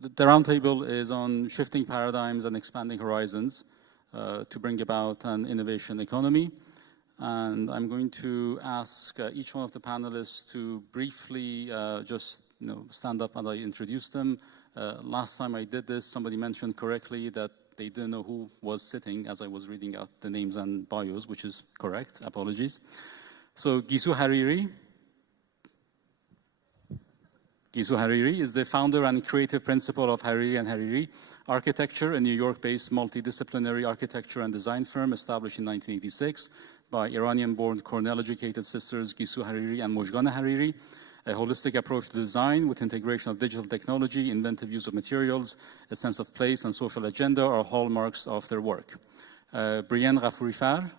The roundtable is on shifting paradigms and expanding horizons to bring about an innovation economy. And I'm going to ask each one of the panelists to briefly just stand up as I introduce them. Last time I did this, somebody mentioned correctly that they didn't know who was sitting as I was reading out the names and bios, which is correct. Apologies. So Gisu Hariri. Gisu Hariri is the founder and creative principal of Hariri and Hariri Architecture, a New York-based multidisciplinary architecture and design firm established in 1986 by Iranian-born Cornell-educated sisters Gisu Hariri and Mojgana Hariri. A holistic approach to design with integration of digital technology, inventive use of materials, a sense of place and social agenda are hallmarks of their work. Brienne Ghafourifar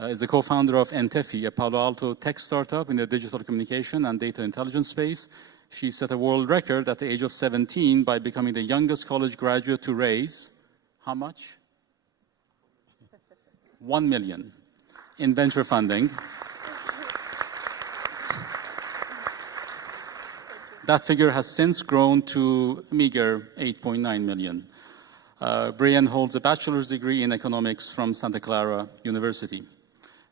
is the co-founder of El-Tahri, a Palo Alto tech startup in the digital communication and data intelligence space. She set a world record at the age of 17 by becoming the youngest college graduate to raise, how much? 1 million in venture funding. That figure has since grown to a meager 8.9 million. Brienne holds a bachelor's degree in economics from Santa Clara University.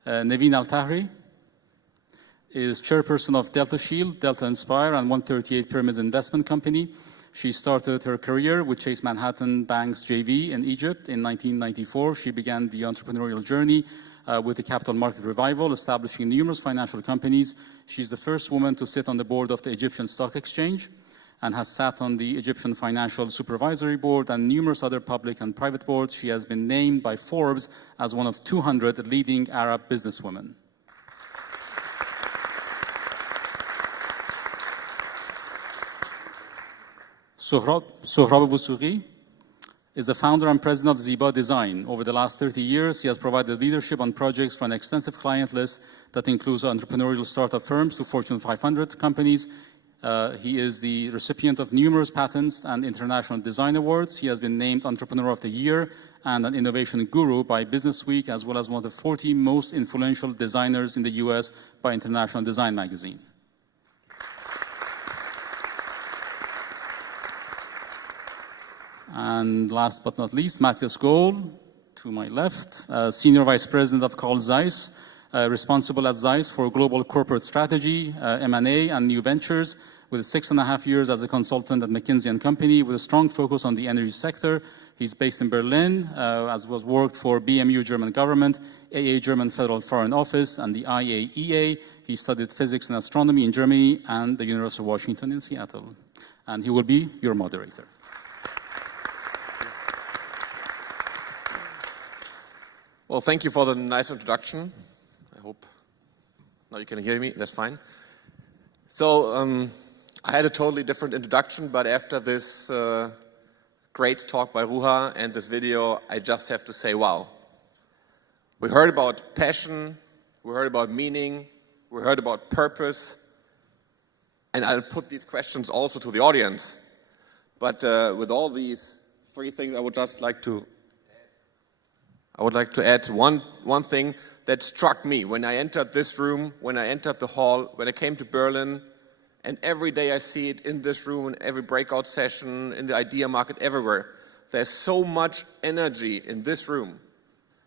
Neveen El-Tahri is chairperson of Delta Shield, Delta Inspire, and 138 Pyramids Investment Company. She started her career with Chase Manhattan Bank's JV in Egypt in 1994. She began the entrepreneurial journey with the capital market revival, establishing numerous financial companies. She's the first woman to sit on the board of the Egyptian Stock Exchange and has sat on the Egyptian Financial Supervisory Board and numerous other public and private boards. She has been named by Forbes as one of 200 leading Arab businesswomen. Sohrab Vosoughi is the founder and president of Ziba Design. Over the last 30 years, he has provided leadership on projects for an extensive client list that includes entrepreneurial startup firms to Fortune 500 companies. He is the recipient of numerous patents and international design awards. He has been named Entrepreneur of the Year and an Innovation Guru by Business Week, as well as one of the 40 most influential designers in the US by International Design Magazine. And last but not least, Matthias Gohl, to my left, Senior Vice President of Carl Zeiss, responsible at Zeiss for global corporate strategy, M&A, and new ventures, with 6.5 years as a consultant at McKinsey & Company, with a strong focus on the energy sector. He's based in Berlin, as was worked for BMU German government, AA German Federal Foreign Office, and the IAEA. He studied physics and astronomy in Germany and the University of Washington in Seattle. And he will be your moderator. Well, thank you for the nice introduction. I hope now you can hear me. That's fine. So I had a totally different introduction, but after this great talk by Ruha and this video, I just have to say, wow. We heard about passion, we heard about meaning, we heard about purpose, and I'll put these questions also to the audience. But with all these three things, I would like to add one thing that struck me when I entered this room, when I entered the hall, when I came to Berlin, and every day I see it in this room, in every breakout session, in the idea market, everywhere. There's so much energy in this room,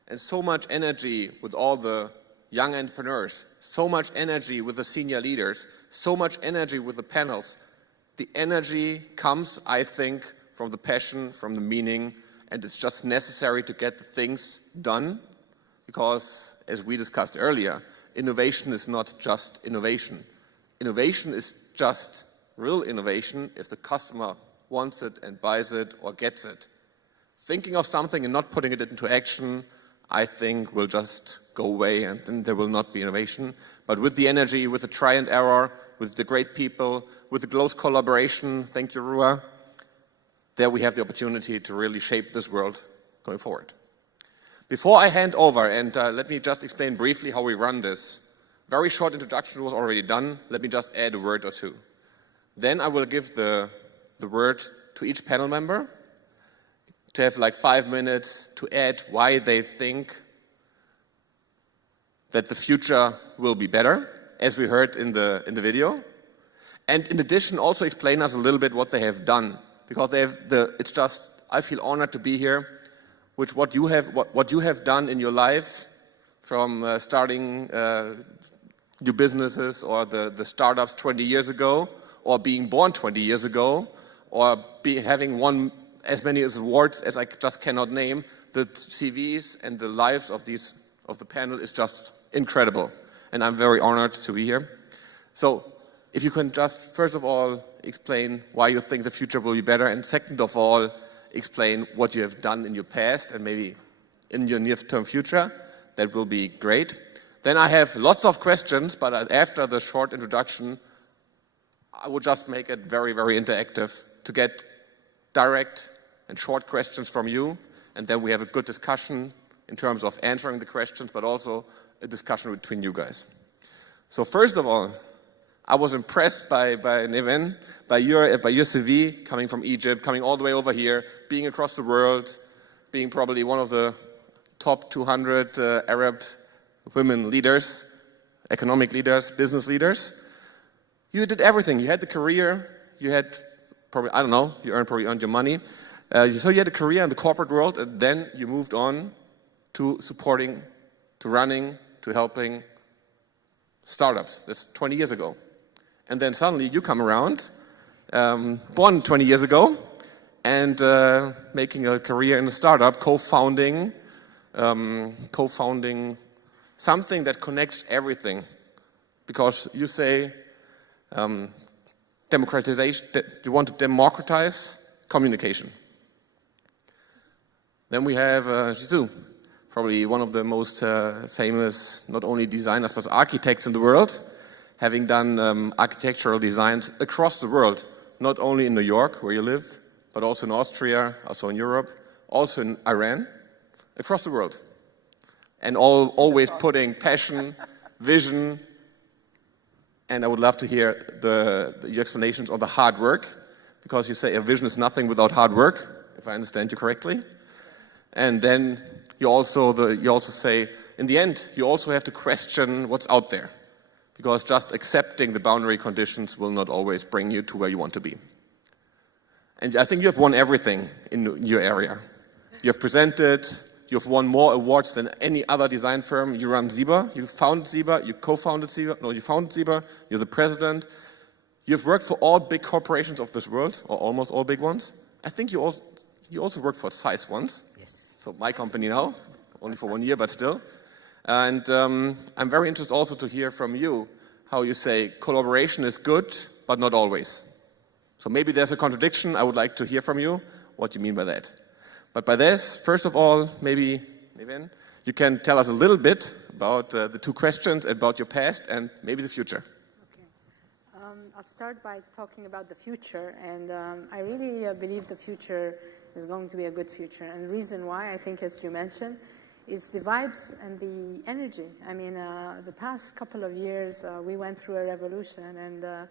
and so much energy with all the young entrepreneurs, so much energy with the senior leaders, so much energy with the panels. The energy comes, I think, from the passion, from the meaning, and it's just necessary to get the things done because, as we discussed earlier, innovation is not just innovation. Innovation is just real innovation if the customer wants it and buys it or gets it. Thinking of something and not putting it into action, I think, will just go away and then there will not be innovation. But with the energy, with the try and error, with the great people, with the close collaboration, thank you, Ruha, there we have the opportunity to really shape this world going forward. Before I hand over, and let me just explain briefly how we run this. Very short introduction was already done. Let me just add a word or two. Then I will give the word to each panel member to have like 5 minutes to add why they think that the future will be better, as we heard in the video. And in addition, also explain us a little bit what they have done, because they have it's just, I feel honored to be here, which what you have done in your life, from starting new businesses or the startups 20 years ago, or being born 20 years ago, or having won as many awards as I just cannot name. The CVs and the lives of the panel is just incredible, and I'm very honored to be here. So if you can just, first of all, explain why you think the future will be better, and second of all, explain what you have done in your past and maybe in your near-term future, that will be great. Then I have lots of questions, but after the short introduction, I will just make it very, very interactive to get direct and short questions from you, and then we have a good discussion in terms of answering the questions, but also a discussion between you guys. So first of all, I was impressed by Neveen, by your CV, coming from Egypt, coming all the way over here, being across the world, being probably one of the top 200 Arab women leaders, economic leaders, business leaders. You did everything. You had the career, you had probably, I don't know, you earned your money. So you had a career in the corporate world, and then you moved on to supporting, to running, to helping startups. That's 20 years ago. And then suddenly you come around, born 20 years ago, and making a career in a startup, co-founding something that connects everything. Because you say democratization, you want to democratize communication. Then we have Gisu, probably one of the most famous, not only designers, but architects in the world, having done architectural designs across the world, not only in New York, where you live, but also in Austria, also in Europe, also in Iran, across the world. And always putting passion, vision, and I would love to hear your explanations on the hard work, because you say a vision is nothing without hard work, if I understand you correctly. And then you also say, in the end, you also have to question what's out there, because just accepting the boundary conditions will not always bring you to where you want to be. And I think you have won everything in your area. You have presented, you have won more awards than any other design firm. You run Zebra, you founded Zebra, you co-founded Zebra, no, you founded Zebra, you're the president. You've worked for all big corporations of this world, or almost all big ones. I think you also worked for size ones. Yes. So my company now, only for 1 year, but still. And I'm very interested also to hear from you how you say collaboration is good, but not always. So maybe there's a contradiction. I would like to hear from you what you mean by that. But by this, first of all, maybe, Neveen, you can tell us a little bit about the two questions, about your past and maybe the future. Okay. I'll start by talking about the future, and I really believe the future is going to be a good future. And the reason why, I think, as you mentioned, is the vibes and the energy. I mean, the past couple of years, we went through a revolution, and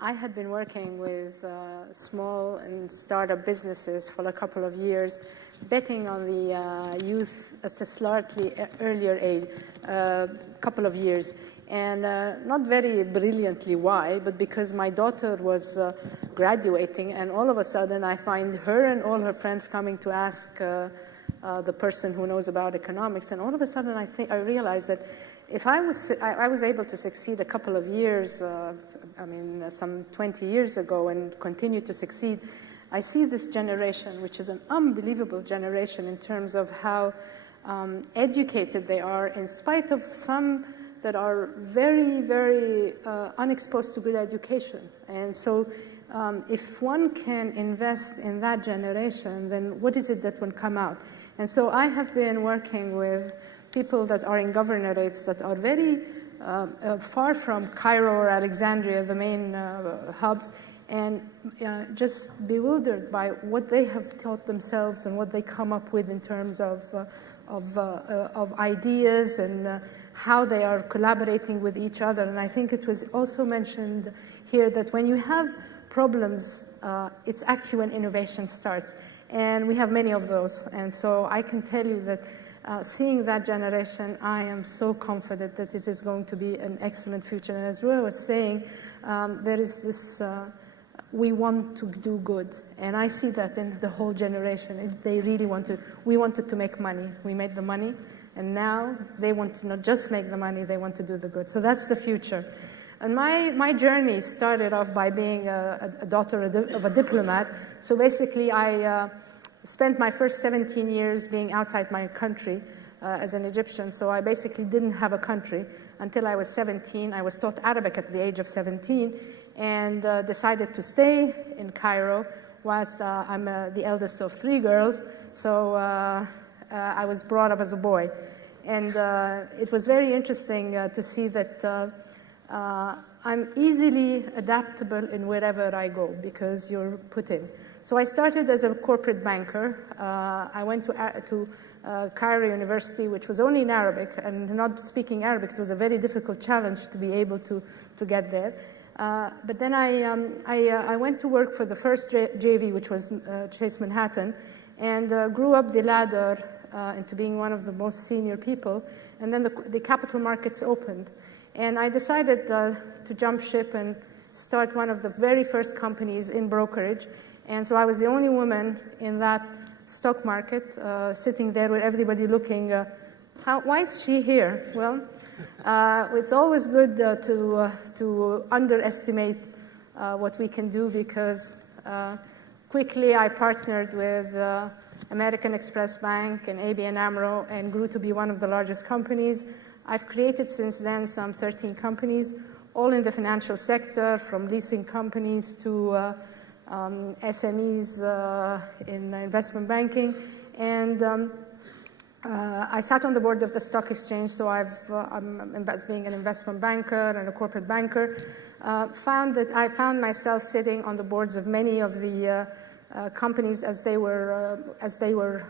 I had been working with small and startup businesses for a couple of years, betting on the youth at a slightly earlier age, couple of years. And not very brilliantly why, but because my daughter was graduating, and all of a sudden I find her and all her friends coming to ask the person who knows about economics, and all of a sudden I realized that if I was able to succeed a couple of years, I mean some 20 years ago, and continue to succeed, I see this generation, which is an unbelievable generation in terms of how educated they are, in spite of some that are very, very unexposed to good education. And so if one can invest in that generation, then what is it that will come out? And so I have been working with people that are in governorates that are very far from Cairo or Alexandria, the main hubs, and just bewildered by what they have taught themselves and what they come up with in terms of ideas and how they are collaborating with each other. And I think it was also mentioned here that when you have problems, it's actually when innovation starts. And we have many of those. And so I can tell you that seeing that generation, I am so confident that it is going to be an excellent future. And as Rua was saying, there is this, we want to do good. And I see that in the whole generation. They really want to, we wanted to make money. We made the money. And now they want to not just make the money, they want to do the good. So that's the future. And my journey started off by being a daughter of a diplomat. So basically, I spent my first 17 years being outside my country as an Egyptian. So I basically didn't have a country until I was 17. I was taught Arabic at the age of 17 and decided to stay in Cairo whilst I'm the eldest of 3 girls. So I was brought up as a boy. And it was very interesting to see that I'm easily adaptable in wherever I go because you're put in. So I started as a corporate banker. I went to Cairo University, which was only in Arabic, and not speaking Arabic, it was a very difficult challenge to be able to get there. But then I went to work for the first JV, which was Chase Manhattan, and grew up the ladder into being one of the most senior people. And then the capital markets opened. And I decided to jump ship and start one of the very first companies in brokerage. And so I was the only woman in that stock market, sitting there with everybody looking, why is she here? Well, it's always good to underestimate what we can do because quickly I partnered with American Express Bank and ABN AMRO and grew to be one of the largest companies. I've created since then some 13 companies, all in the financial sector, from leasing companies to SMEs in investment banking. And I sat on the board of the stock exchange, so I'm being an investment banker and a corporate banker. I found myself sitting on the boards of many of the companies as they were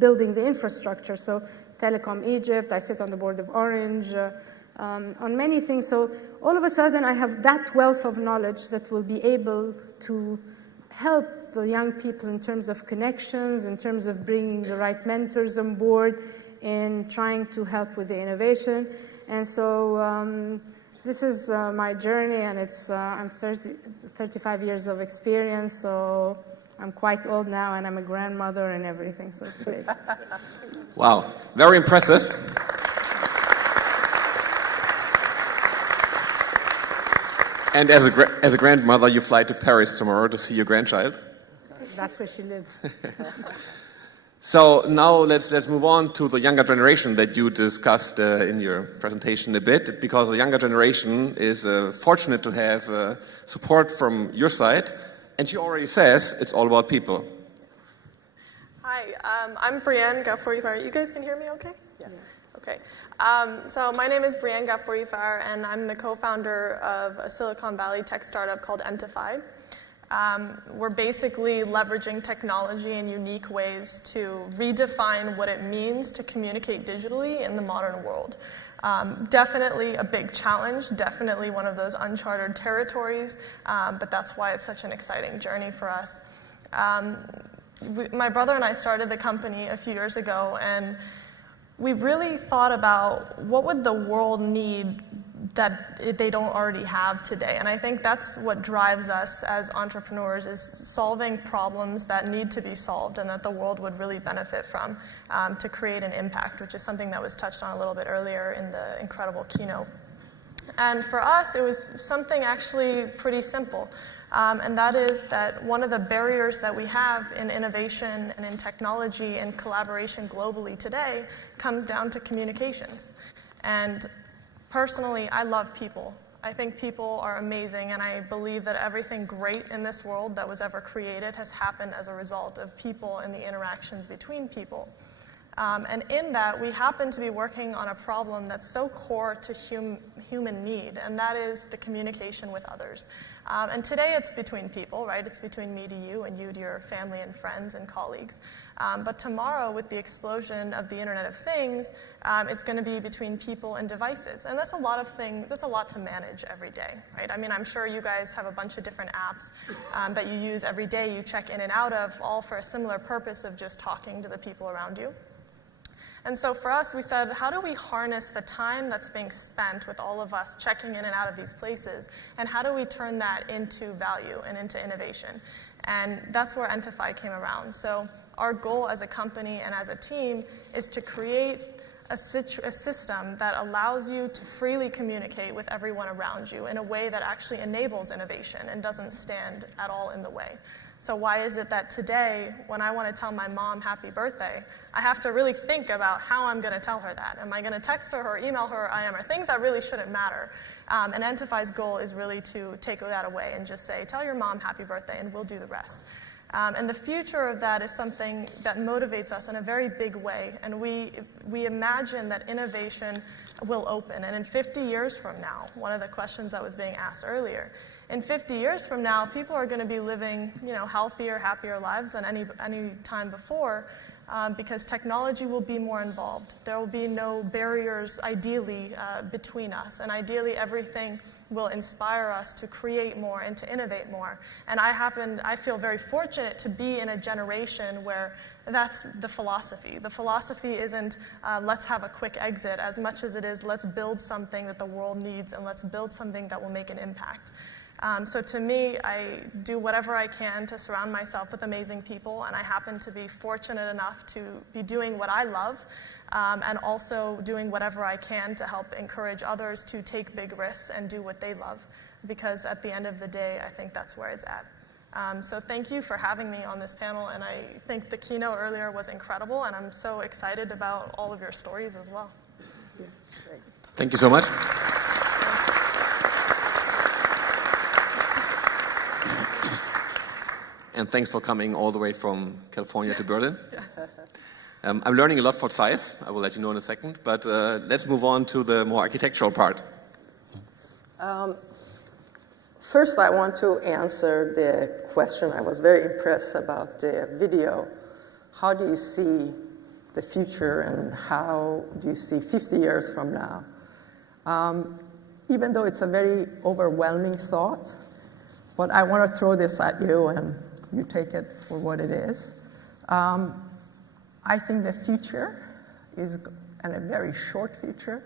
building the infrastructure. So Telecom Egypt, I sit on the board of Orange, on many things. So all of a sudden I have that wealth of knowledge that will be able to help the young people in terms of connections, in terms of bringing the right mentors on board, in trying to help with the innovation. And so this is my journey, and I'm 35 years of experience, so I'm quite old now, and I'm a grandmother and everything, so it's great. Wow, very impressive. And as a grandmother, you fly to Paris tomorrow to see your grandchild? That's where she lives. So now let's move on to the younger generation that you discussed in your presentation a bit, because the younger generation is fortunate to have support from your side, and she already says it's all about people. Hi, I'm Brienne Ghafourifar. You guys can hear me okay? Yeah. Okay. So my name is Brienne Ghafourifar, and I'm the co-founder of a Silicon Valley tech startup called El-Tahri. We're basically leveraging technology in unique ways to redefine what it means to communicate digitally in the modern world. Definitely a big challenge, definitely one of those uncharted territories, but that's why it's such an exciting journey for us. My brother and I started the company a few years ago, and we really thought about what would the world need that they don't already have today. And I think that's what drives us as entrepreneurs, is solving problems that need to be solved and that the world would really benefit from to create an impact, which is something that was touched on a little bit earlier in the incredible keynote. And for us, it was something actually pretty simple. And that is that one of the barriers that we have in innovation and in technology and collaboration globally today comes down to communications. And personally, I love people. I think people are amazing, and I believe that everything great in this world that was ever created has happened as a result of people and the interactions between people. And in that, we happen to be working on a problem that's so core to human need, and that is the communication with others. And today it's between people, right? It's between me to you and you to your family and friends and colleagues. But tomorrow, with the explosion of the Internet of Things, it's going to be between people and devices. And that's a lot of things, that's a lot to manage every day, right? I mean, I'm sure you guys have a bunch of different apps that you use every day, you check in and out of, all for a similar purpose of just talking to the people around you. And so for us, we said, how do we harness the time that's being spent with all of us checking in and out of these places, and how do we turn that into value and into innovation? And that's where Entify came around. So our goal as a company and as a team is to create a system that allows you to freely communicate with everyone around you in a way that actually enables innovation and doesn't stand at all in the way. So why is it that today, when I want to tell my mom happy birthday, I have to really think about how I'm going to tell her that? Am I going to text her or email her or IM her? Things that really shouldn't matter. And Entify's goal is really to take that away and just say, tell your mom happy birthday and we'll do the rest. And the future of that is something that motivates us in a very big way. And we imagine that innovation will open. And in 50 years from now, one of the questions that was being asked earlier, in 50 years from now, people are going to be living, healthier, happier lives than any time before, because technology will be more involved. There will be no barriers, ideally, between us. And ideally, everything will inspire us to create more and to innovate more. And I feel very fortunate to be in a generation where that's the philosophy. The philosophy isn't let's have a quick exit as much as it is let's build something that the world needs and let's build something that will make an impact. So to me, I do whatever I can to surround myself with amazing people, and I happen to be fortunate enough to be doing what I love, and also doing whatever I can to help encourage others to take big risks and do what they love, because at the end of the day, I think that's where it's at. So thank you for having me on this panel, and I think the keynote earlier was incredible, and I'm so excited about all of your stories as well. Thank you so much. And thanks for coming all the way from California to Berlin. I'm learning a lot for Zeiss. I will let you know in a second. But let's move on to the more architectural part. First, I want to answer the question. I was very impressed about the video. How do you see the future, and how do you see 50 years from now? Even though it's a very overwhelming thought, but I want to throw this at you, and you take it for what it is. I think the future is, and a very short future,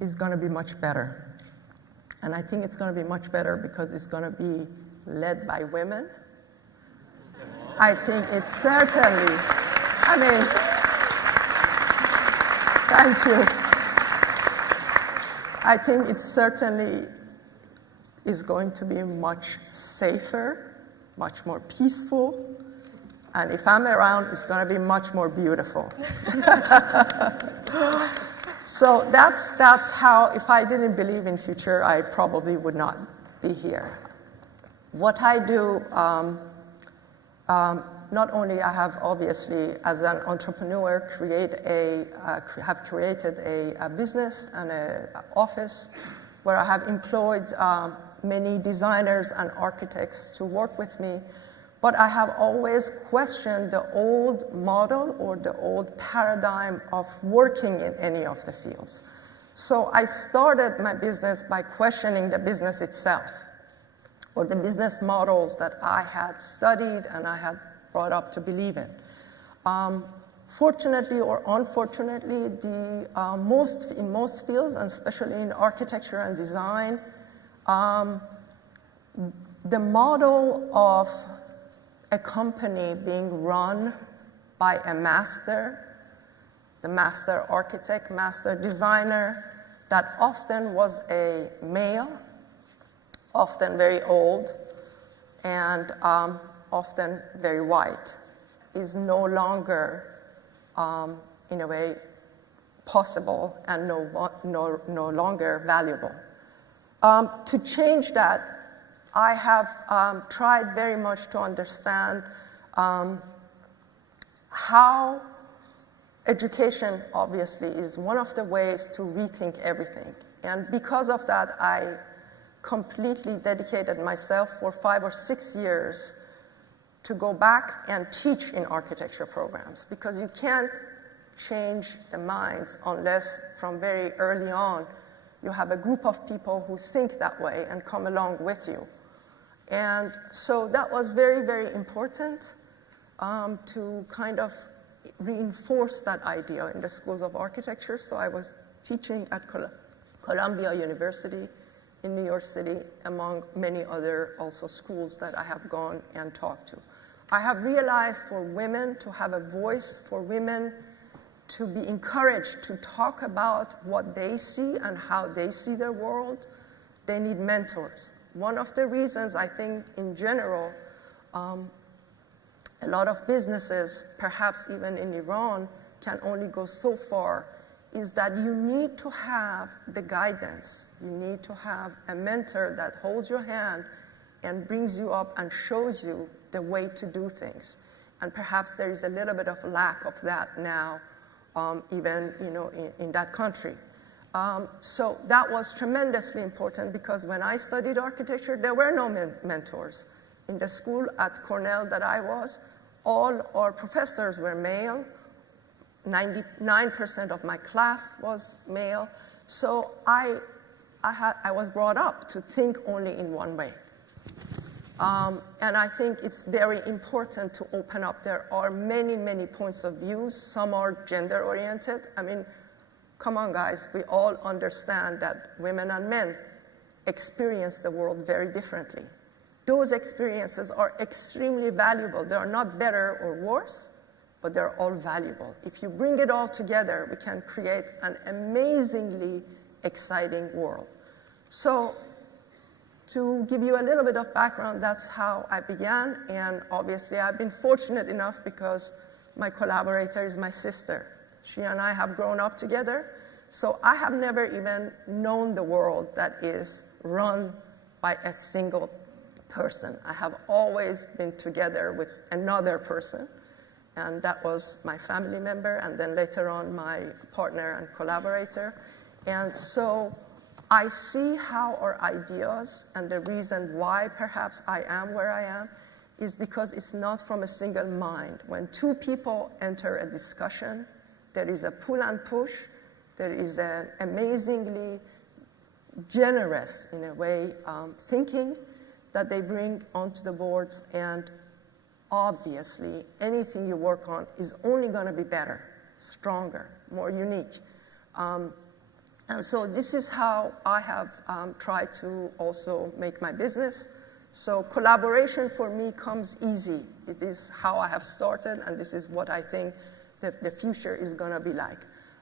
is going to be much better. And I think it's going to be much better because it's going to be led by women. I think it's certainly, thank you. I think it certainly is going to be much safer, much more peaceful, and if I'm around, it's going to be much more beautiful. So that's how, if I didn't believe in future, I probably would not be here. What I do, not only I have obviously, as an entrepreneur, have created a business and an office where I have employed many designers and architects to work with me, but I have always questioned the old model or the old paradigm of working in any of the fields. So I started my business by questioning the business itself, or the business models that I had studied and I had brought up to believe in. Fortunately or unfortunately, in most fields, and especially in architecture and design, the model of a company being run by a master, the master architect, master designer, that often was a male, often very old, and often very white, is no longer, in a way, possible and no longer valuable. To change that, I have tried very much to understand how education, obviously, is one of the ways to rethink everything. And because of that, I completely dedicated myself for 5 or 6 years to go back and teach in architecture programs, because you can't change the minds unless from very early on you have a group of people who think that way and come along with you. And so that was very, very important to kind of reinforce that idea in the schools of architecture. So I was teaching at Columbia University in New York City, among many other also schools that I have gone and talked to. I have realized for women to have a voice, for women to be encouraged to talk about what they see and how they see their world, they need mentors. One of the reasons I think in general, a lot of businesses, perhaps even in Iran, can only go so far, is that you need to have the guidance. You need to have a mentor that holds your hand and brings you up and shows you the way to do things. And perhaps there is a little bit of lack of that now, even in that country. So that was tremendously important, because when I studied architecture, there were no mentors. In the school at Cornell that I was, all our professors were male. 99% of my class was male. So I was brought up to think only in one way. And I think it's very important to open up. There are many, many points of view. Some are gender-oriented. I mean, come on, guys. We all understand that women and men experience the world very differently. Those experiences are extremely valuable. They are not better or worse, but they're all valuable. If you bring it all together, we can create an amazingly exciting world. So to give you a little bit of background, that's how I began. And obviously, I've been fortunate enough because my collaborator is my sister. She and I have grown up together. So I have never even known the world that is run by a single person. I have always been together with another person. And that was my family member, and then later on my partner and collaborator. And so I see how our ideas, and the reason why perhaps I am where I am, is because it's not from a single mind. When two people enter a discussion, there is a pull and push. There is an amazingly generous, in a way, thinking that they bring onto the boards. And obviously, anything you work on is only going to be better, stronger, more unique. And so this is how I have tried to also make my business. So collaboration for me comes easy. It is how I have started, and this is what I think that the future is going to be like.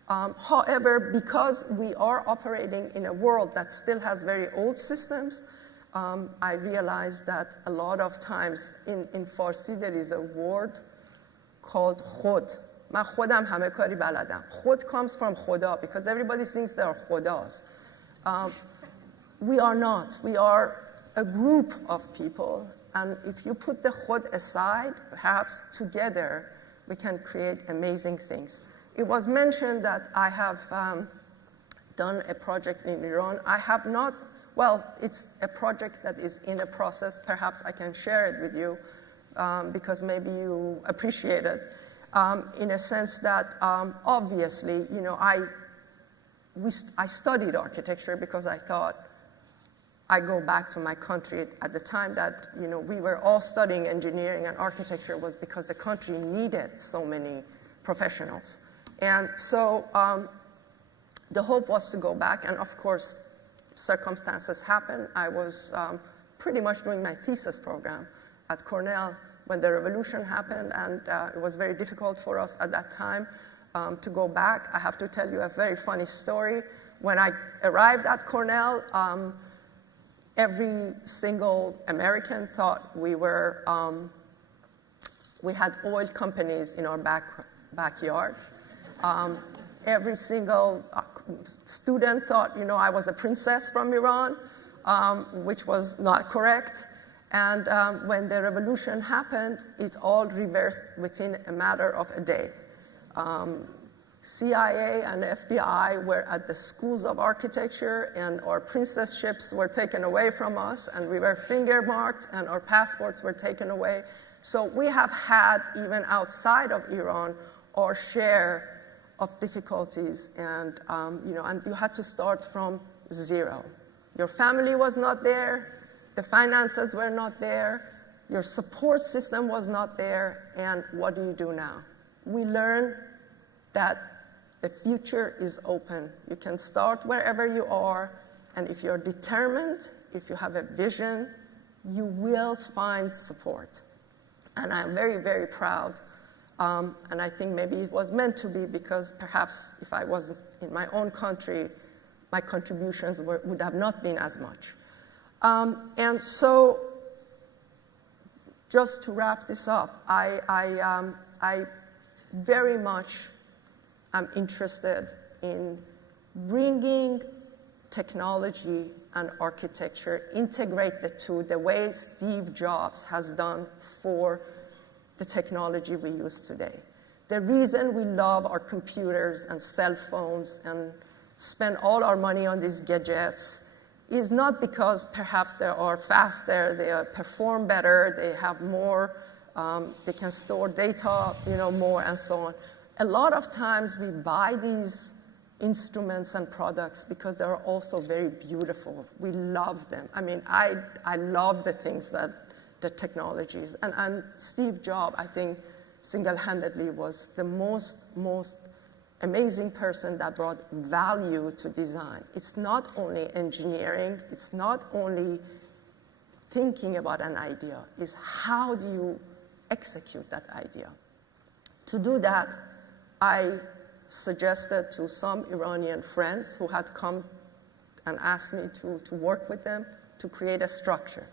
However, because we are operating in a world that still has very old systems, I realized that a lot of times in Farsi there is a word called khod. من خودم همه کاری بلدم. خود comes from khoda, because everybody thinks they are khodas. We are not. We are a group of people, and if you put the khod aside, perhaps together we can create amazing things. It was mentioned that I have done a project in Iran. I have not. Well, it's a project that is in a process. Perhaps I can share it with you because maybe you appreciate it. In a sense that obviously, I studied architecture because I thought I go back to my country at the time that, we were all studying engineering and architecture was because the country needed so many professionals. And so the hope was to go back, and of course, circumstances happened. I was pretty much doing my thesis program at Cornell when the revolution happened, and it was very difficult for us at that time to go back. I have to tell you a very funny story. When I arrived at Cornell, every single American thought we had oil companies in our backyard. Every single student thought, I was a princess from Iran, which was not correct. And when the revolution happened, it all reversed within a matter of a day. CIA and FBI were at the schools of architecture, and our princesships were taken away from us, and we were finger marked, and our passports were taken away. So we have had, even outside of Iran, our share of difficulties, and and you had to start from zero. Your family was not there, the finances were not there, your support system was not there, and what do you do now? we learn that the future is open. You can start wherever you are, and if you're determined, if you have a vision, you will find support. And I'm very, very proud. And I think maybe it was meant to be, because perhaps if I was in my own country, my contributions would have not been as much. And so, just to wrap this up, I very much am interested in bringing technology and architecture, integrate the two the way Steve Jobs has done for the technology we use today. The reason we love our computers and cell phones and spend all our money on these gadgets is not because perhaps they are faster, they perform better, they have more, they can store data, more and so on. A lot of times we buy these instruments and products because they're also very beautiful. We love them. I mean, I love the things that the technologies. And Steve Jobs, I think, single-handedly was the most amazing person that brought value to design. It's not only engineering, it's not only thinking about an idea, it's how do you execute that idea. To do that, I suggested to some Iranian friends who had come and asked me to work with them to create a structure.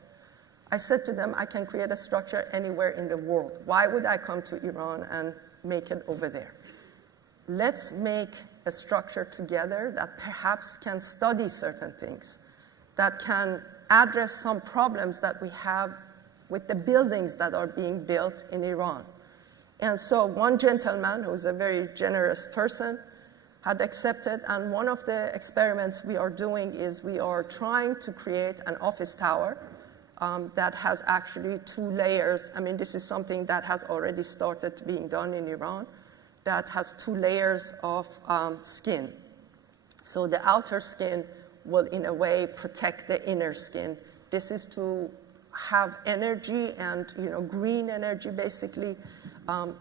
I said to them, I can create a structure anywhere in the world. Why would I come to Iran and make it over there? Let's make a structure together that perhaps can study certain things, that can address some problems that we have with the buildings that are being built in Iran. And so one gentleman, who's a very generous person, had accepted, and one of the experiments we are doing is we are trying to create an office tower that has actually 2 layers. I mean, this is something that has already started being done in Iran, that has 2 layers of skin. So the outer skin will, in a way, protect the inner skin. This is to have energy and, green energy, basically,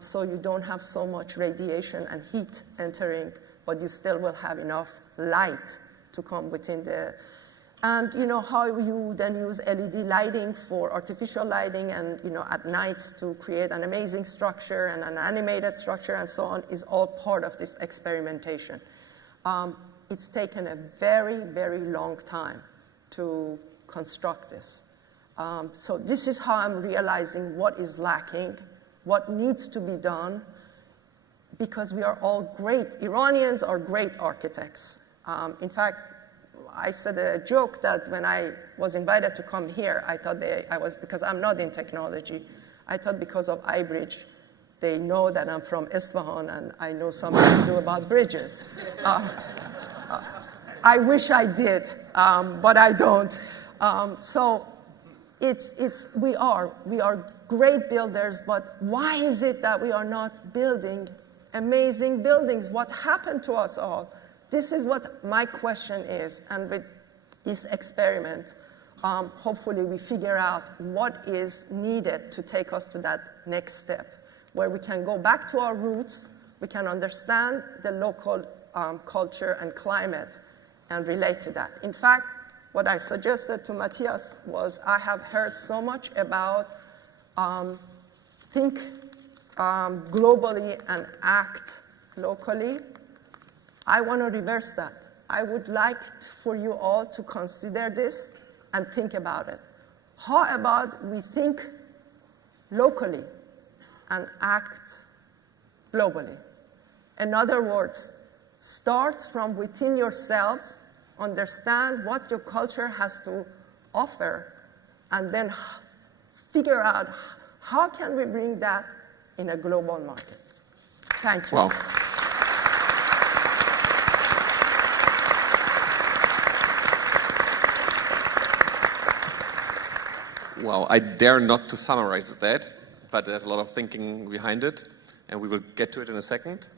so you don't have so much radiation and heat entering, but you still will have enough light to come within the. And how you then use LED lighting for artificial lighting and at nights to create an amazing structure and an animated structure and so on is all part of this experimentation. It's taken a very, very long time to construct this. So this is how I'm realizing what is lacking, what needs to be done, because we are all great. Iranians are great architects. In fact, I said a joke that when I was invited to come here, I thought I was, because I'm not in technology, I thought because of iBRIGE, they know that I'm from Isfahan and I know something to do about bridges. I wish I did, but I don't. So we are great builders, but why is it that we are not building amazing buildings? What happened to us all? This is what my question is, and with this experiment, hopefully we figure out what is needed to take us to that next step, where we can go back to our roots, we can understand the local culture and climate and relate to that. In fact, what I suggested to Matthias was, I have heard so much about think globally and act locally. I want to reverse that. I would like for you all to consider this and think about it. How about we think locally and act globally? In other words, start from within yourselves, understand what your culture has to offer, and then figure out how can we bring that in a global market. Thank you. Wow. Well, I dare not to summarize that, but there's a lot of thinking behind it, and we will get to it in a second.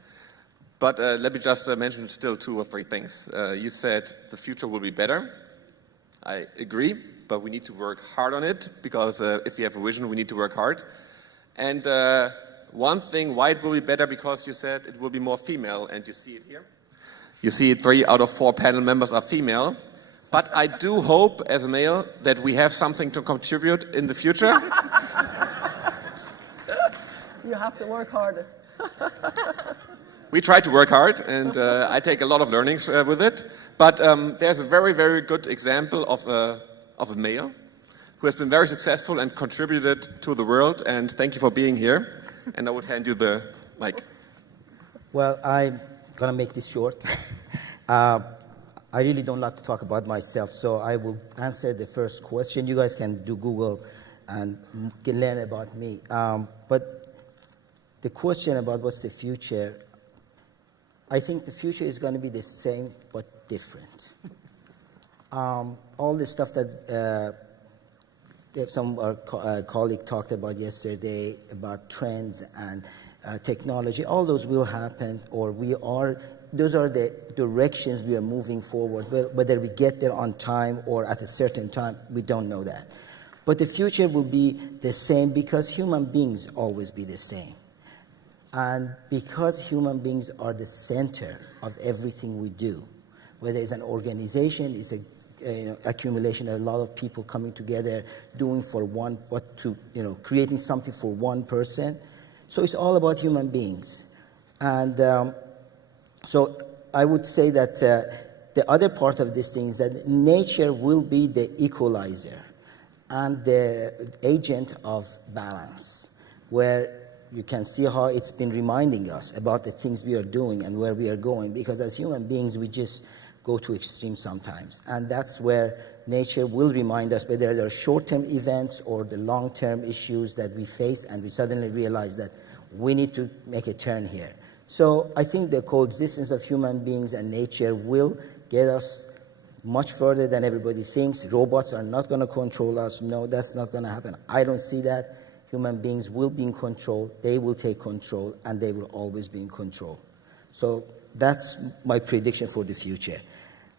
But let me just mention still 2 or 3 things. You said the future will be better. I agree, but we need to work hard on it, because if we have a vision, we need to work hard. And one thing, why it will be better, because you said it will be more female, and you see it here. You see 3 out of 4 panel members are female. But I do hope, as a male, that we have something to contribute in the future. You have to work harder. We try to work hard, and I take a lot of learnings with it. But there's a very, very good example of a male who has been very successful and contributed to the world. And thank you for being here. And I would hand you the mic. Well, I'm going to make this short. I really don't like to talk about myself, so I will answer the first question. You guys can do Google and can learn about me. But the question about what's the future, I think the future is going to be the same but different. All the stuff that some of our colleague talked about yesterday, about trends and technology, all those will happen, or those are the directions we are moving forward. Whether we get there on time or at a certain time, we don't know that. But the future will be the same because human beings always be the same. And because human beings are the center of everything we do, whether it's an organization, it's a accumulation of a lot of people coming together, doing for creating something for one person. So it's all about human beings. And so I would say that the other part of this thing is that nature will be the equalizer and the agent of balance, where you can see how it's been reminding us about the things we are doing and where we are going, because as human beings, we just go to extremes sometimes. And that's where nature will remind us, whether there are short-term events or the long-term issues that we face, and we suddenly realize that we need to make a turn here. So I think the coexistence of human beings and nature will get us much further than everybody thinks. Robots are not going to control us. No, that's not going to happen. I don't see that. Human beings will be in control. They will take control, and they will always be in control. So that's my prediction for the future.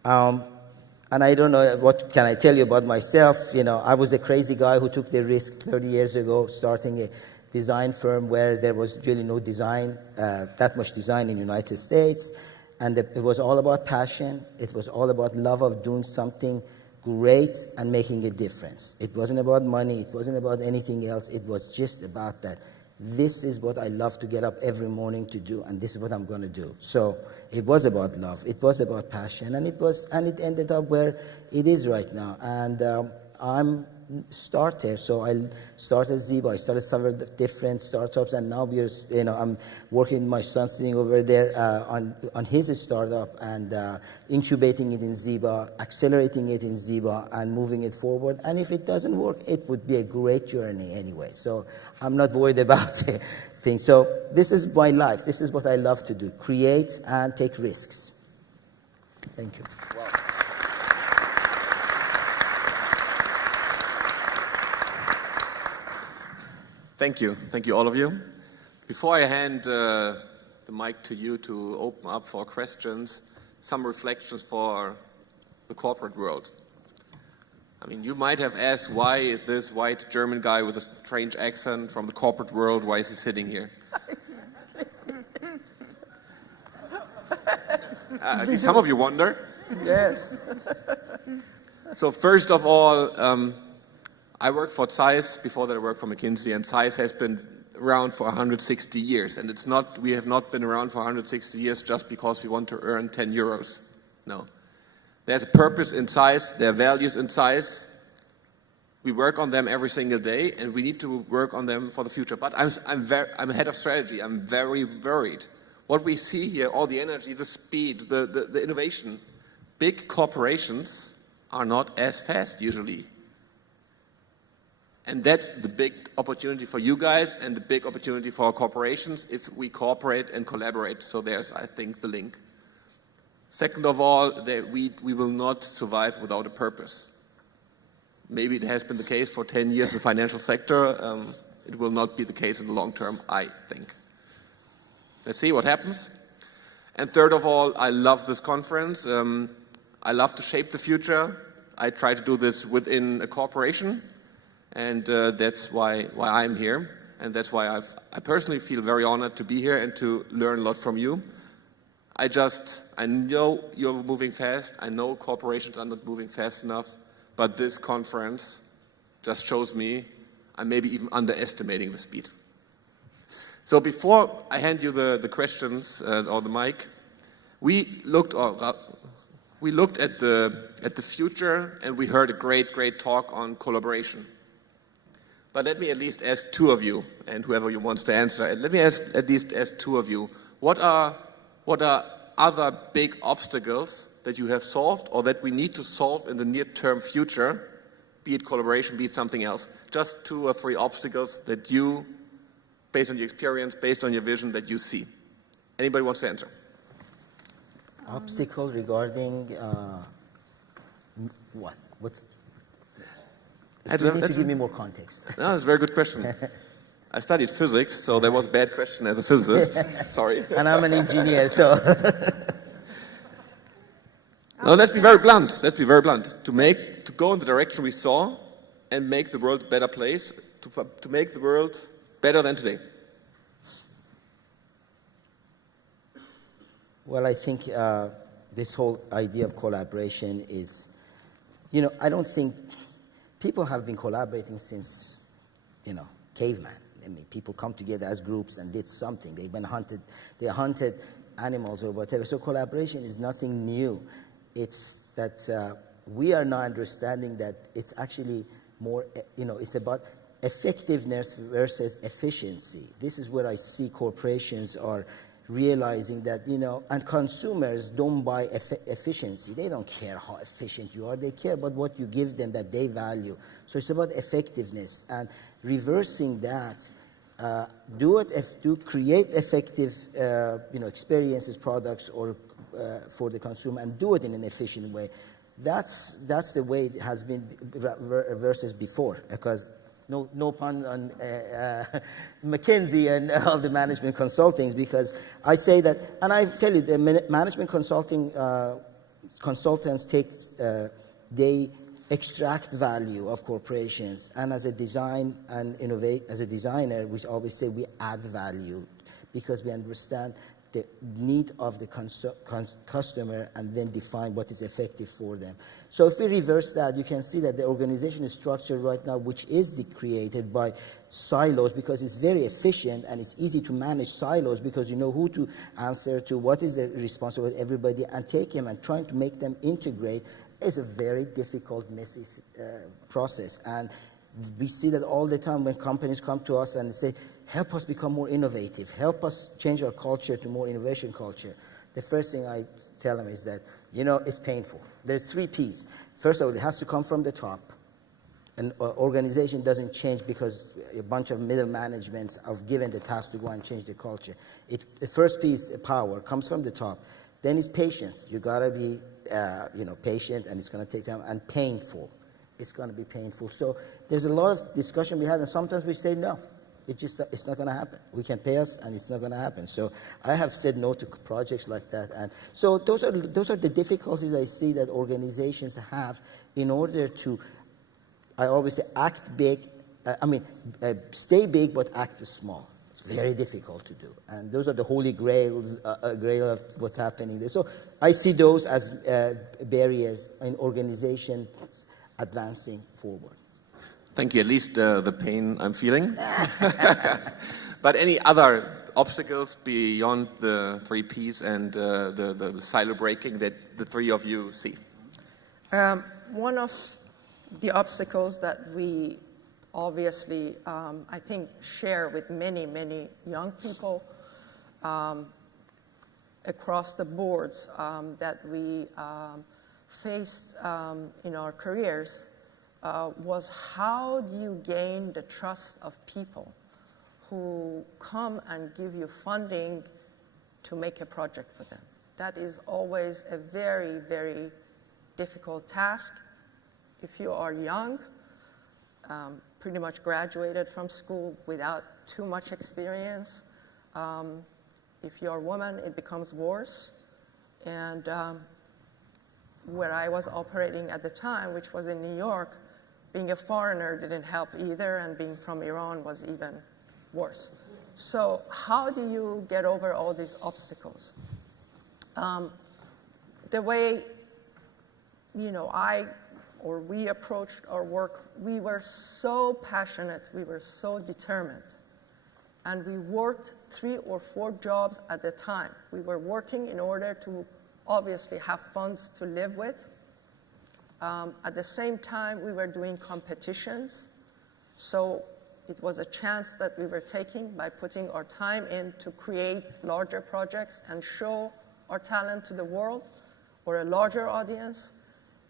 And I don't know, what can I tell you about myself? I was a crazy guy who took the risk 30 years ago, starting a design firm where there was really no design, that much design in the United States. And it was all about passion. It was all about love of doing something great and making a difference. It wasn't about money. It wasn't about anything else. It was just about that. This is what I love to get up every morning to do, and this is what I'm going to do. So it was about love. It was about passion, and it ended up where it is right now. And I'm starter, so I started Ziba. I started several different startups, and now I'm working with my son sitting over there on his startup and incubating it in Ziba, accelerating it in Ziba, and moving it forward. And if it doesn't work, it would be a great journey anyway. So I'm not worried about things. So this is my life. This is what I love to do: create and take risks. Thank you. Wow. Thank you. Thank you, all of you. Before I hand the mic to you to open up for questions, some reflections for the corporate world. I mean, you might have asked, why is this white German guy with a strange accent from the corporate world, why is he sitting here? Some of you wonder. Yes. So first of all, I worked for Zeiss before that I worked for McKinsey, and Zeiss has been around for 160 years. And we have not been around for 160 years just because we want to earn 10 euros. No. There's a purpose in Zeiss, there are values in Zeiss. We work on them every single day, and we need to work on them for the future. But I'm head of strategy. I'm very worried. What we see here, all the energy, the speed, the innovation, big corporations are not as fast usually. And that's the big opportunity for you guys and the big opportunity for our corporations if we cooperate and collaborate. So there's, I think, the link. Second of all, we will not survive without a purpose. Maybe it has been the case for 10 years in the financial sector. It will not be the case in the long term, I think. Let's see what happens. And third of all, I love this conference. I love to shape the future. I try to do this within a corporation. And that's why I'm here. and that's why I personally feel very honored to be here and to learn a lot from you. I know you're moving fast. I know corporations are not moving fast enough, but this conference just shows me I'm maybe even underestimating the speed. So before I hand you the questions or the mic, we looked at the future, and we heard a great talk on collaboration. But let me at least ask two of you, and whoever you wants to answer, let me at least ask two of you, what are other big obstacles that you have solved or that we need to solve in the near-term future, be it collaboration, be it something else? Just 2 or 3 obstacles that you, based on your experience, based on your vision, that you see. Anybody wants to answer? Obstacle regarding what? You need to give me more context. No, that's a very good question. I studied physics, so that was a bad question as a physicist. Sorry. And I'm an engineer, so. No, let's be very blunt. Let's be very blunt. To go in the direction we saw and make the world a better place, to make the world better than today. Well, I think this whole idea of collaboration is, I don't think people have been collaborating since, caveman. I mean, people come together as groups and did something. They hunted animals or whatever. So collaboration is nothing new. It's that we are now understanding that it's actually more, it's about effectiveness versus efficiency. This is where I see corporations are realizing that, and consumers don't buy efficiency. They don't care how efficient you are. They care about what you give them that they value. So it's about effectiveness and reversing that. To create effective, experiences, products, or for the consumer, and do it in an efficient way. That's the way it has been versus before, because no pun on McKinsey and all the management consultings, because I say that, and I tell you, the management consulting consultants they extract value of corporations, and as a designer, we always say we add value, because we understand the need of the customer and then define what is effective for them. So if we reverse that, you can see that the organization is structured right now, which is created by silos, because it's very efficient and it's easy to manage silos, because you know who to answer to, what is the responsibility of everybody, and take them and trying to make them integrate is a very difficult, messy process. And we see that all the time when companies come to us and say, help us become more innovative, help us change our culture to more innovation culture. The first thing I tell them is that, it's painful. There's 3 Ps. First of all, it has to come from the top. An organization doesn't change because a bunch of middle managements are given the task to go and change the culture. The first P is power, comes from the top. Then it's patience. You gotta be, patient, and it's gonna take time, and painful. It's gonna be painful. So there's a lot of discussion we have, and sometimes we say no. It's not going to happen. We can pay us, and it's not going to happen. So I have said no to projects like that. And so those are the difficulties I see that organizations have in order to, I always say, act big. Stay big but act small. It's very difficult to do. And those are the holy grail of what's happening there. So I see those as barriers in organizations advancing forward. Thank you. At least the pain I'm feeling. But any other obstacles beyond the 3 Ps and the silo breaking that the 3 of you see? One of the obstacles that we obviously, I think, share with many, many young people across the boards that we faced in our careers was, how do you gain the trust of people who come and give you funding to make a project for them? That is always a very, very difficult task. If you are young, pretty much graduated from school without too much experience. If you're a woman, it becomes worse. And where I was operating at the time, which was in New York, being a foreigner didn't help either, and being from Iran was even worse. So how do you get over all these obstacles? The way, we approached our work, we were so passionate, we were so determined, and we worked 3 or 4 jobs at a time. We were working in order to obviously have funds to live with. At the same time, we were doing competitions, so it was a chance that we were taking by putting our time in to create larger projects and show our talent to the world or a larger audience.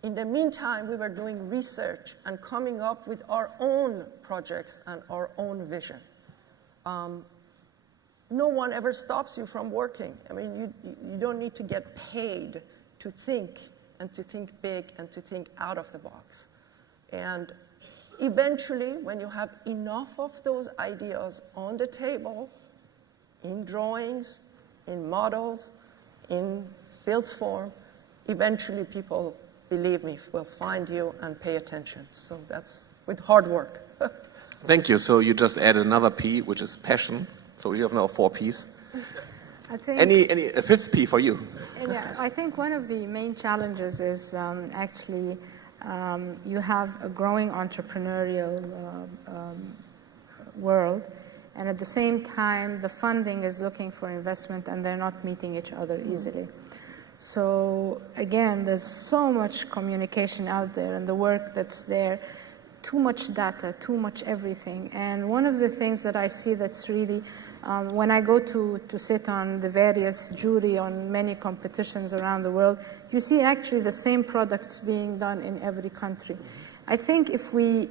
In the meantime, we were doing research and coming up with our own projects and our own vision. No one ever stops you from working. I mean, you don't need to get paid to think and to think big and to think out of the box. And eventually, when you have enough of those ideas on the table, in drawings, in models, in built form, eventually people, believe me, will find you and pay attention. So that's with hard work. Thank you. So you just added another P, which is passion. So you have now 4 Ps. I think A 5th P for you? Yeah, I think one of the main challenges is you have a growing entrepreneurial world, and at the same time, the funding is looking for investment, and they're not meeting each other easily. So again, there's so much communication out there, and the work that's there, too much data, too much everything. And one of the things that I see that's really, when I go to sit on the various jury on many competitions around the world, you see actually the same products being done in every country. I think if we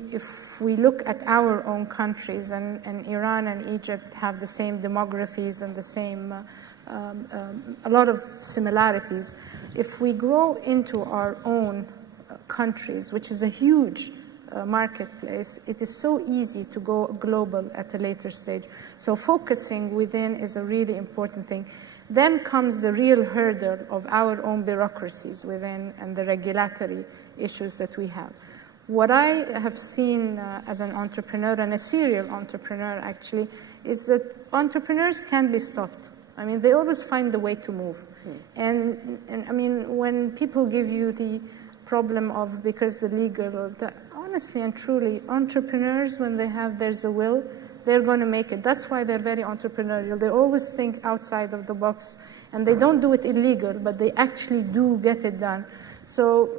look at our own countries, and Iran and Egypt have the same demographies and the same, a lot of similarities, if we grow into our own countries, which is a huge marketplace, it is so easy to go global at a later stage. So focusing within is a really important thing. Then comes the real hurdle of our own bureaucracies within and the regulatory issues that we have. What I have seen as an entrepreneur, and a serial entrepreneur actually, is that entrepreneurs can be stopped. I mean, they always find the way to move. And I mean, when people give you the problem of because the legal, honestly and truly, entrepreneurs, when there's a will, they're going to make it. That's why they're very entrepreneurial. They always think outside of the box, and they don't do it illegal, but they actually do get it done. So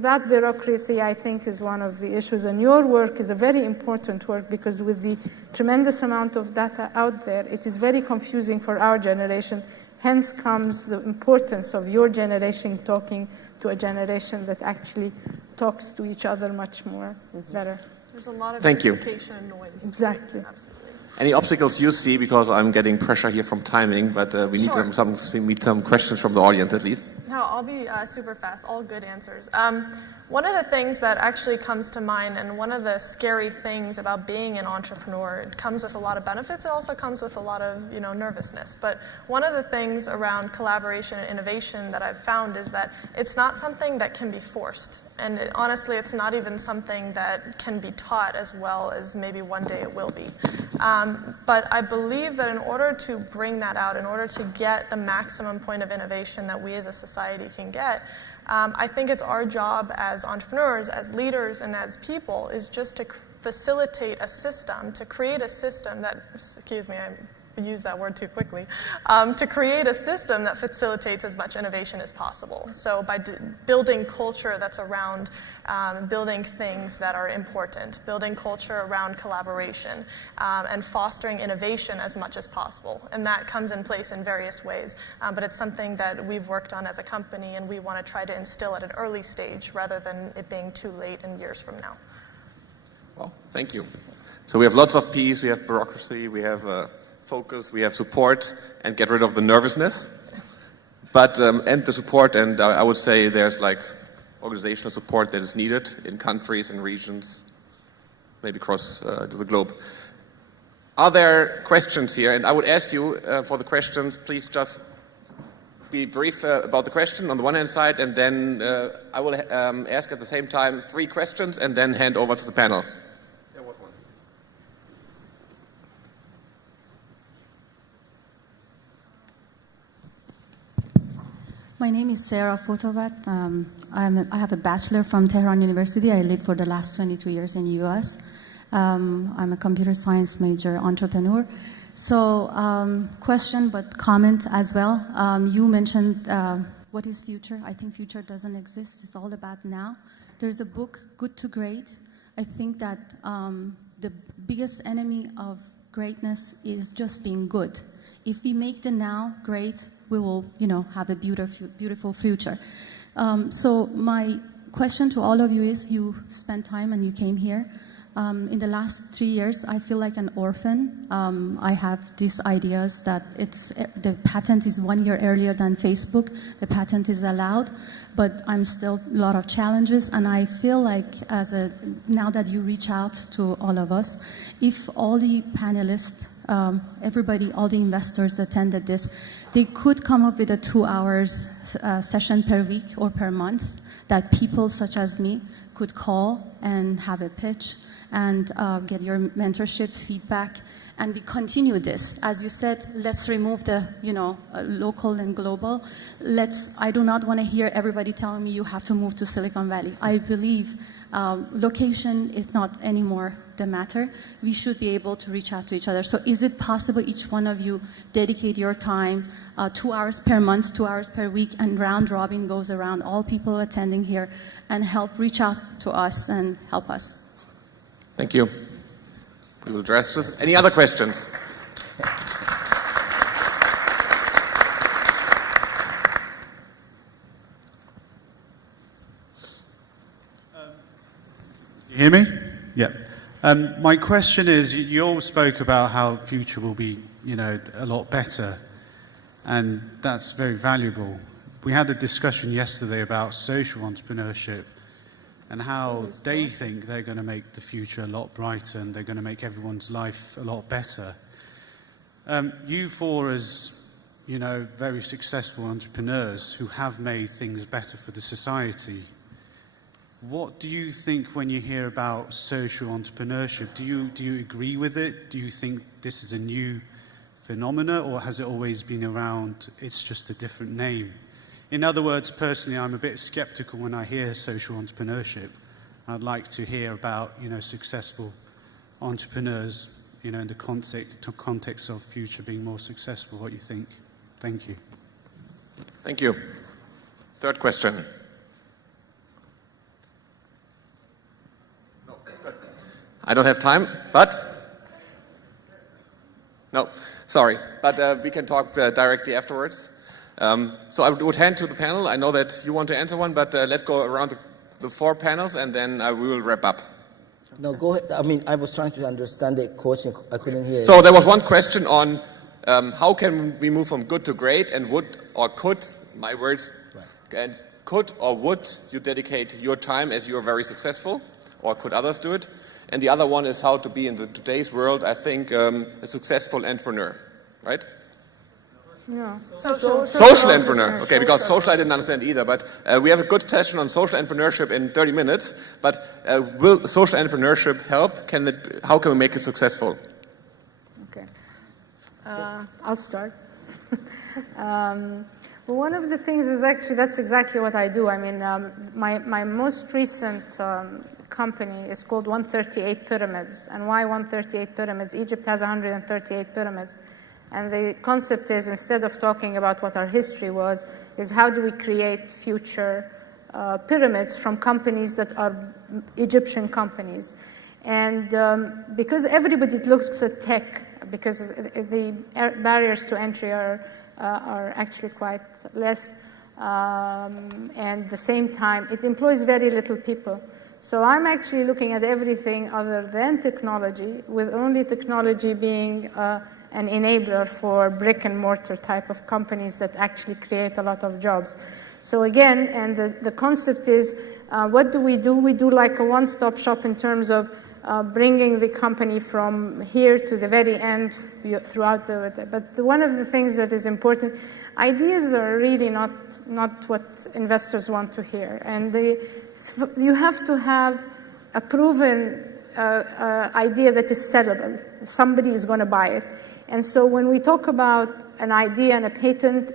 that bureaucracy, I think, is one of the issues. And your work is a very important work, because with the tremendous amount of data out there, it is very confusing for our generation. Hence comes the importance of your generation talking to a generation that actually talks to each other much more better. There's a lot of Thank you. education and noise. Exactly. Absolutely. Any obstacles you see? Because I'm getting pressure here from timing, but we need Sure. some questions from the audience at least. No, I'll be super fast, all good answers. One of the things that actually comes to mind, and one of the scary things about being an entrepreneur, it comes with a lot of benefits, it also comes with a lot of nervousness. But one of the things around collaboration and innovation that I've found is that it's not something that can be forced. And honestly, it's not even something that can be taught as well as maybe one day it will be. But I believe that in order to bring that out, in order to get the maximum point of innovation that we as a society can get, I think it's our job as entrepreneurs, as leaders, and as people is just to facilitate a system, to create a system that, excuse me, I used that word too quickly, to create a system that facilitates as much innovation as possible. So by building culture that's around building things that are important, building culture around collaboration, and fostering innovation as much as possible. And that comes in place in various ways. But it's something that we've worked on as a company, and we want to try to instill at an early stage rather than it being too late and years from now. Well, thank you. So we have lots of P's, we have bureaucracy, we have focus, we have support, and get rid of the nervousness. But, and the support, and I would say there's like organizational support that is needed in countries and regions, maybe across the globe. Are there questions here? And I would ask you for the questions, please just be brief about the question on the one hand side, and then I will ask at the same time 3 questions and then hand over to the panel. There was one. My name is Sarah Fotovat. I have a bachelor from Tehran University. I lived for the last 22 years in the US. I'm a computer science major entrepreneur. So question, but comment as well. You mentioned what is future? I think future doesn't exist. It's all about now. There's a book, Good to Great. I think that the biggest enemy of greatness is just being good. If we make the now great, we will, have a beautiful future. So my question to all of you is, you spent time and you came here. In the last 3 years, I feel like an orphan. I have these ideas that the patent is 1 year earlier than Facebook. The patent is allowed, but I'm still a lot of challenges. And I feel like now that you reach out to all of us, if all the panelists, everybody, all the investors attended this, they could come up with a 2 hours session per week or per month that people such as me could call and have a pitch and get your mentorship feedback, and we continue this. As you said, let's remove the local and global. I do not want to hear everybody telling me you have to move to Silicon Valley. I believe location is not anymore the matter. We should be able to reach out to each other. So is it possible each one of you dedicate your time 2 hours per month, 2 hours per week, and round robin goes around all people attending here and help reach out to us and help us? Thank you. We will address this. Any other questions? You hear me? Yeah. My question is, you all spoke about how the future will be, a lot better, and that's very valuable. We had a discussion yesterday about social entrepreneurship and how they think they're going to make the future a lot brighter and they're going to make everyone's life a lot better. You four as, very successful entrepreneurs who have made things better for the society, what do you think when you hear about social entrepreneurship? Do you agree with it? Do you think this is a new phenomena, or has it always been around, it's just a different name? In other words, personally, I'm a bit skeptical when I hear social entrepreneurship. I'd like to hear about, successful entrepreneurs, in the context of future being more successful. What do you think? Thank you. Thank you. Third question. No, good. I don't have time, but... No, sorry, but we can talk directly afterwards. So I would hand to the panel. I know that you want to answer one, but let's go around the 4 panels and then we will wrap up. No, go ahead. I mean, I was trying to understand the question. I couldn't hear it. So there was one question on how can we move from good to great, and would or could, my words, and could or would you dedicate your time as you are very successful, or could others do it? And the other one is how to be in today's world, I think, a successful entrepreneur, right? Yeah. Social entrepreneur. Okay, because social I didn't understand either, but we have a good session on social entrepreneurship in 30 minutes, but will social entrepreneurship help? How can we make it successful? Okay. I'll start. Well, one of the things is actually, that's exactly what I do. I mean, my most recent company is called 138 Pyramids. And why 138 Pyramids? Egypt has 138 pyramids. And the concept is, instead of talking about what our history was, is how do we create future pyramids from companies that are Egyptian companies. And because everybody looks at tech, because the barriers to entry are actually quite less, and at the same time, it employs very little people. So I'm actually looking at everything other than technology, with only technology being an enabler for brick and mortar type of companies that actually create a lot of jobs. So again, and the concept is, what do? We do like a one-stop shop in terms of bringing the company from here to the very end throughout the, but one of the things that is important, ideas are really not what investors want to hear. And you have to have a proven idea that is sellable. Somebody is going to buy it. And so when we talk about an idea and a patent,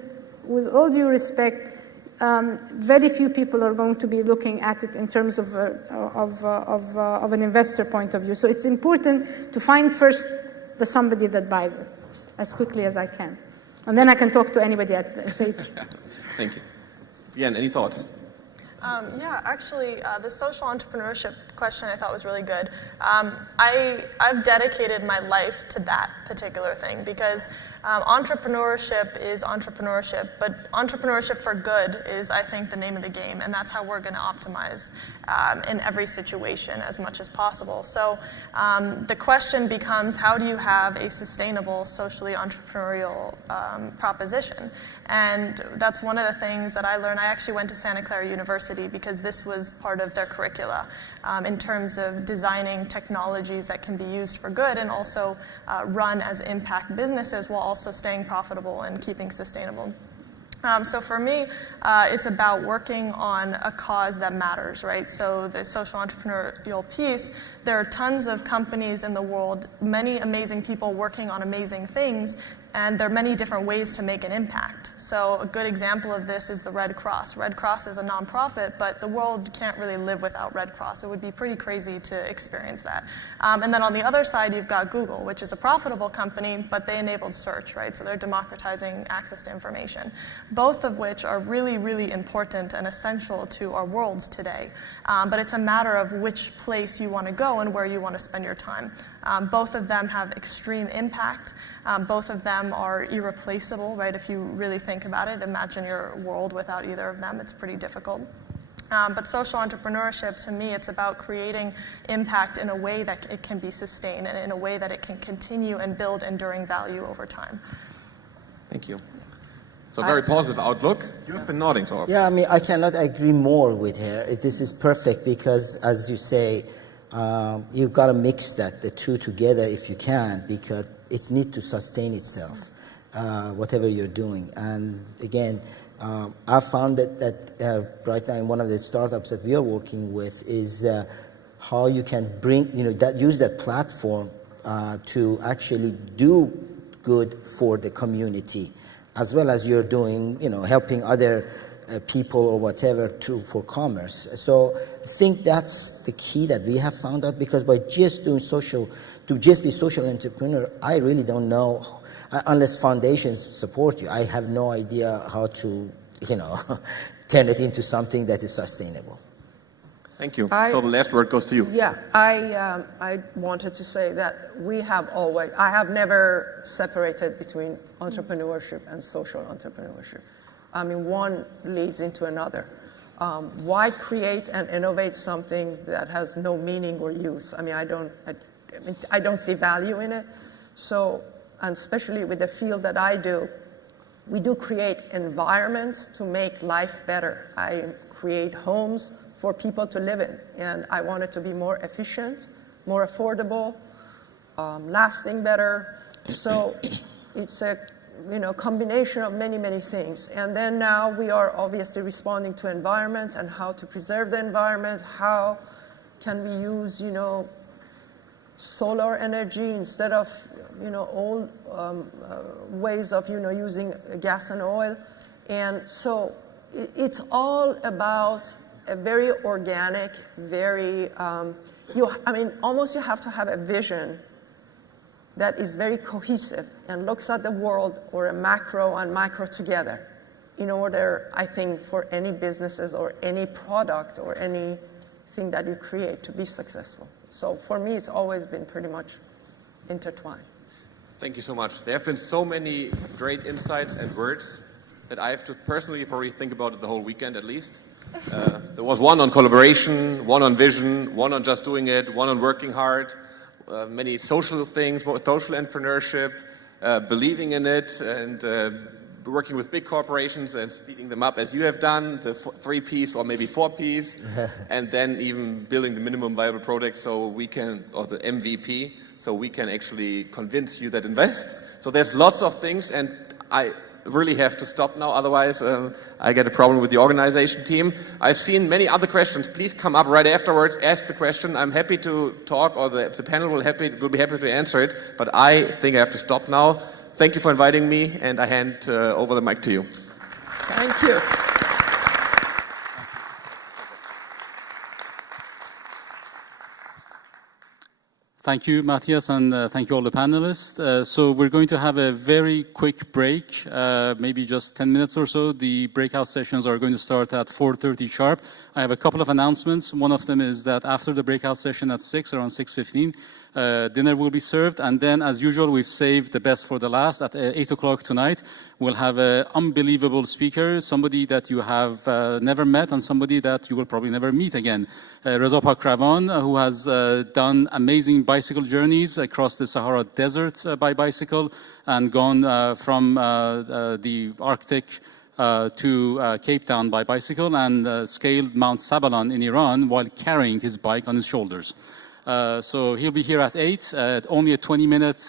with all due respect, very few people are going to be looking at it in terms of an investor point of view. So it's important to find first somebody that buys it as quickly as I can. And then I can talk to anybody later. Thank you. Brienne, any thoughts? Yeah, actually, the social entrepreneurship question I thought was really good. I've dedicated my life to that particular thing because entrepreneurship is entrepreneurship, but entrepreneurship for good is, I think, the name of the game, and that's how we're going to optimize in every situation as much as possible. So the question becomes, how do you have a sustainable, socially entrepreneurial proposition? And that's one of the things that I learned. I actually went to Santa Clara University because this was part of their curricula in terms of designing technologies that can be used for good and also run as impact businesses while also staying profitable and keeping sustainable. So for me, it's about working on a cause that matters, right? So the social entrepreneurial piece, there are tons of companies in the world, many amazing people working on amazing things, and there are many different ways to make an impact. So a good example of this is the Red Cross. Red Cross is a nonprofit, but the world can't really live without Red Cross. It would be pretty crazy to experience that. And then on the other side, you've got Google, which is a profitable company, but they enabled search, right? So they're democratizing access to information, both of which are really, really important and essential to our worlds today. But it's a matter of which place you want to go and where you want to spend your time. Both of them have extreme impact. Both of them are irreplaceable, right? If you really think about it, imagine your world without either of them. It's pretty difficult. But social entrepreneurship, to me, it's about creating impact in a way that it can be sustained and in a way that it can continue and build enduring value over time. Thank you. So very positive outlook. You have been nodding, Sohrab. Yeah, I mean, I cannot agree more with her. This is perfect because, as you say, you've got to mix the two together if you can, because it needs to sustain itself, whatever you're doing. And again, I found that right now in one of the startups that we are working with is how you can bring, use that platform to actually do good for the community, as well as you're doing, helping other people or whatever for commerce. So I think that's the key that we have found out, because by just doing to just be social entrepreneur, I really don't know, unless foundations support you, I have no idea how to, turn it into something that is sustainable. Thank you. So the last word goes to you. Yeah, I wanted to say that I have never separated between entrepreneurship and social entrepreneurship. I mean, one leads into another. Why create and innovate something that has no meaning or use? I mean, I don't see value in it. So, and especially with the field that I do, we do create environments to make life better. I create homes for people to live in, and I want it to be more efficient, more affordable, lasting better. So it's a combination of many, many things. And then now we are obviously responding to environment and how to preserve the environment. How can we use, solar energy instead of, old ways of, using gas and oil. And so it's all about a very organic, very, almost you have to have a vision that is very cohesive and looks at the world, or a macro and micro together, in order, I think, for any businesses or any product or anything that you create to be successful. So for me, it's always been pretty much intertwined. Thank you so much. There have been so many great insights and words that I have to personally probably think about it the whole weekend at least. There was one on collaboration, one on vision, one on just doing it, one on working hard, many social things, social entrepreneurship, believing in it, and working with big corporations and speeding them up as you have done, the 3 Ps or maybe 4 Ps, and then even building the minimum viable product so we can, or the MVP, so we can actually convince you that invest. So there's lots of things, and I really have to stop now, otherwise I get a problem with the organization team. I've seen many other questions. Please come up right afterwards, ask the question. I'm happy to talk, or the panel will be happy to answer it, but I think I have to stop now. Thank you for inviting me, and I hand over the mic to you. Thank you. Thank you, Matthias, and thank you all the panelists. So we're going to have a very quick break, maybe just 10 minutes or so. The breakout sessions are going to start at 4:30 sharp. I have a couple of announcements. One of them is that after the breakout session at 6, around 6:15, dinner will be served. And then, as usual, we've saved the best for the last. At 8 o'clock tonight, we'll have an unbelievable speaker, somebody that you have never met and somebody that you will probably never meet again. Reza Pakravan, who has done amazing bicycle journeys across the Sahara Desert by bicycle and gone from the Arctic to Cape Town by bicycle and scaled Mount Sabalan in Iran while carrying his bike on his shoulders. So he'll be here at 8, only a 20-minute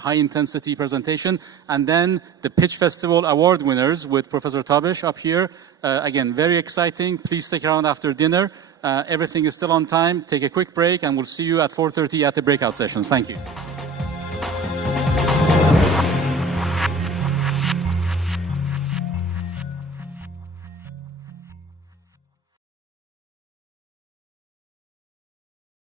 high-intensity presentation. And then the Pitch Festival award winners with Professor Tabesh up here. Again, very exciting. Please stick around after dinner. Everything is still on time. Take a quick break, and we'll see you at 4:30 at the breakout sessions. Thank you.